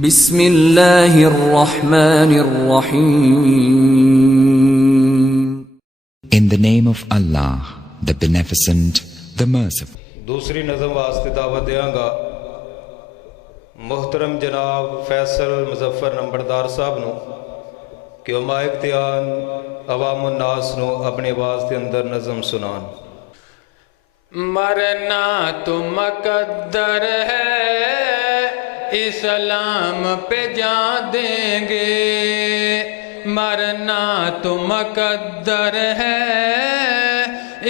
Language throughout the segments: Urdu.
بسم اللہ الرحمن الرحیم. In the name of Allah, the Beneficent, the Merciful. دوسری نظم واسطے دعوت دیاں گا محترم جناب فیصل مظفر نمبردار صاحب نو کہ وہ مائختیان عوام الناس نو اپنی آواز کے اندر نظم سنان. مرنا تو مقدر ہے اسلام پہ جان دیں گے، مرنا تو مقدر ہے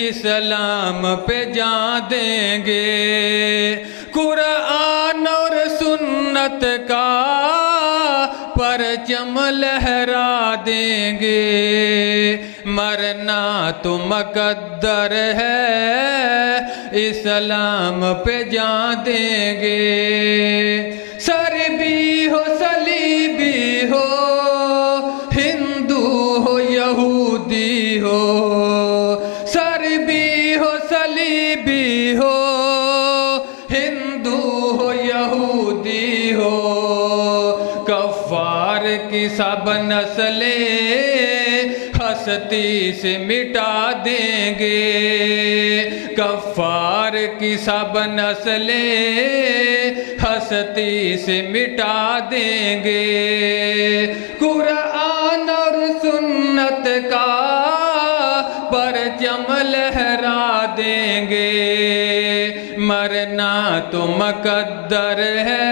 اسلام پہ جان دیں گے، قرآن اور سنت کا پرچم لہرا دیں گے، مرنا تو مقدر ہے اسلام پہ جان دیں گے، سر بھی ہو صلیبی ہو ہندو ہو یہودی ہو، سر بھی ہو صلیبی ہو ہندو ہو یہودی ہو، کفار کی سب نسلیں ہستی سے مٹا دیں گے، کفار کی سب نسلیں ہستی سے مٹا دیں گے، قرآن اور سنت کا پرچم لہرا دیں گے، مرنا تو مقدر ہے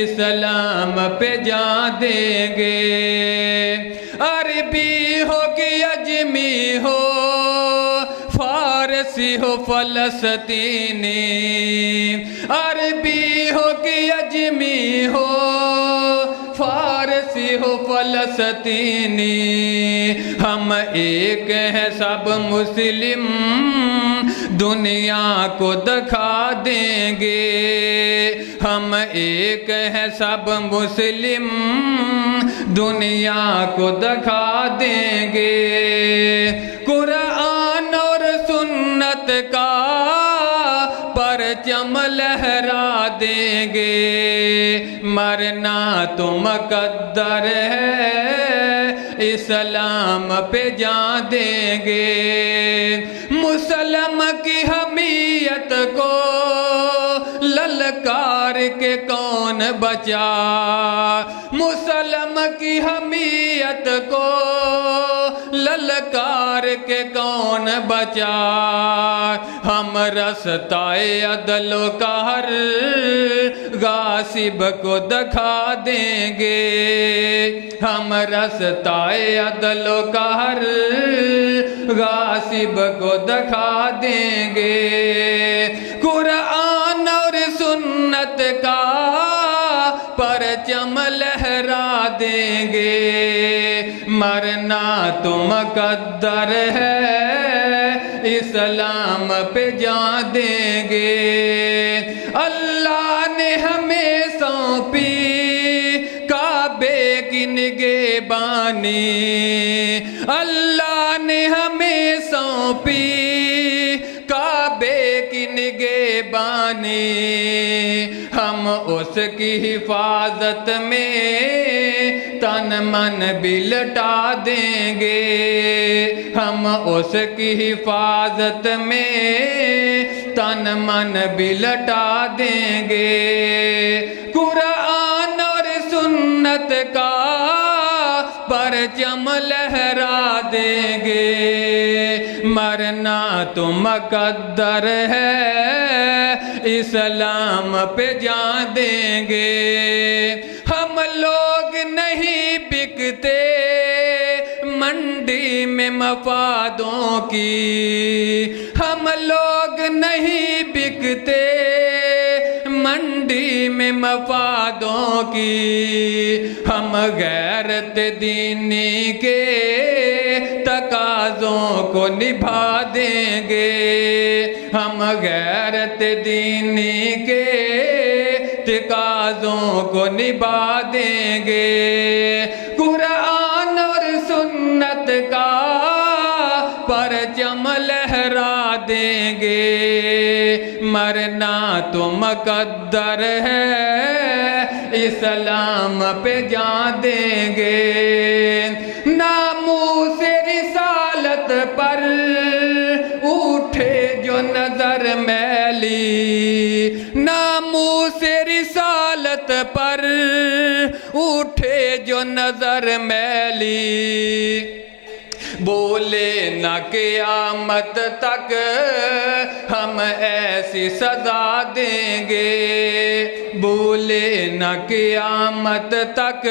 اسلام پہ جان دیں گے، عربی ہو کہ اجمی ہو فارسی ہو فلسطینی، عربی ہو کہ اجمی ہو فارسی ہو فلسطینی، ہم ایک ہیں سب مسلم دنیا کو دکھا دیں گے، ہم ایک ہیں سب مسلم دنیا کو دکھا دیں گے، قرآن اور سنت کا پرچم لہرا دیں گے، مرنا تو مقدر ہے اسلام پہ جان دیں گے، مسلم کی حمیت کو للکار کے کون بچا، مسلم کی حمیت کو للکار کے کون بچا، ہم رستہ عدل و قہر غاصب کو دکھا دیں گے، ہم رستہ عدل و قہر غاصب کو دکھا دیں گے، قرآن اور سنت کا پرچم لہرا دیں گے، مرنا تو مقدر ہے اسلام پہ جان دیں گے، اللہ نے ہمیں سونپی کعبے کی نگہبانی، اللہ نے ہمیں سونپی کعبے کی نگہبانی، ہم اس کی حفاظت میں تن من بھی لٹا دیں گے، ہم اس کی حفاظت میں تن من بھی لٹا دیں گے، قرآن اور سنت کا پرچم لہرا دیں گے، مرنا تو مقدر ہے اسلام پہ جان دیں گے، ہم لوگ نہیں بکتے منڈی میں مفادوں کی، ہم لوگ نہیں بکتے منڈی میں مفادوں کی، ہم غیرت دینی کے تقاضوں کو نبھا دیں گے، ہم غیرت دینی کے تقاضوں کو نبھا دیں گے، قرآن اور سنت کا پرچم لہرا دیں گے، مرنا تو مقدر ہے اسلام پہ جان دیں گے ناموس رسالت پر اٹھے جو نظر میلی ناموس رسالت پر اٹھے جو نظر میلی بولے نہ قیامت تک ہم ایسی سزا دیں گے بولے نہ قیامت تک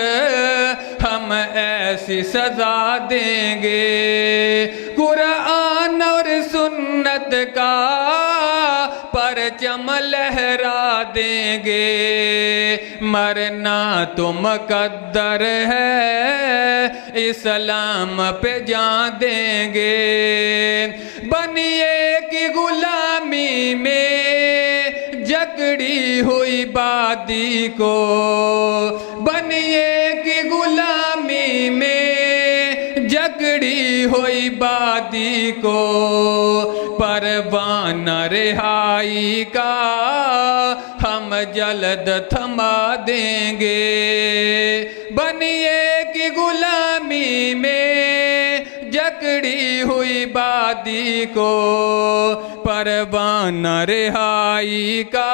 ہم ایسی سزا دیں گے قرآن اور سنت کا پرچم لہرا دیں گے مرنا تو مقدر ہے اسلام پہ جان دیں گے بنیے کی غلامی میں جکڑی ہوئی بادی کو بنیے کی غلامی میں جکڑی ہوئی بادی کو پروانہ رہائی کا ہم جلد تھما دیں گے بنیے کی غلامی میں جکڑی ہوئی بادی کو پروانہ رہائی کا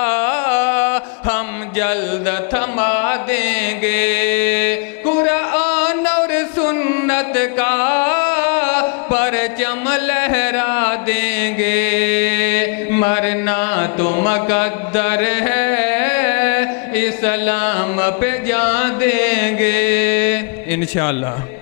ہم جلد تھما دیں گے قرآن اور سنت کا پرچم لہرا دیں گے مرنا تو مقدر ہے اسلام پہ جان دیں گے انشاءاللہ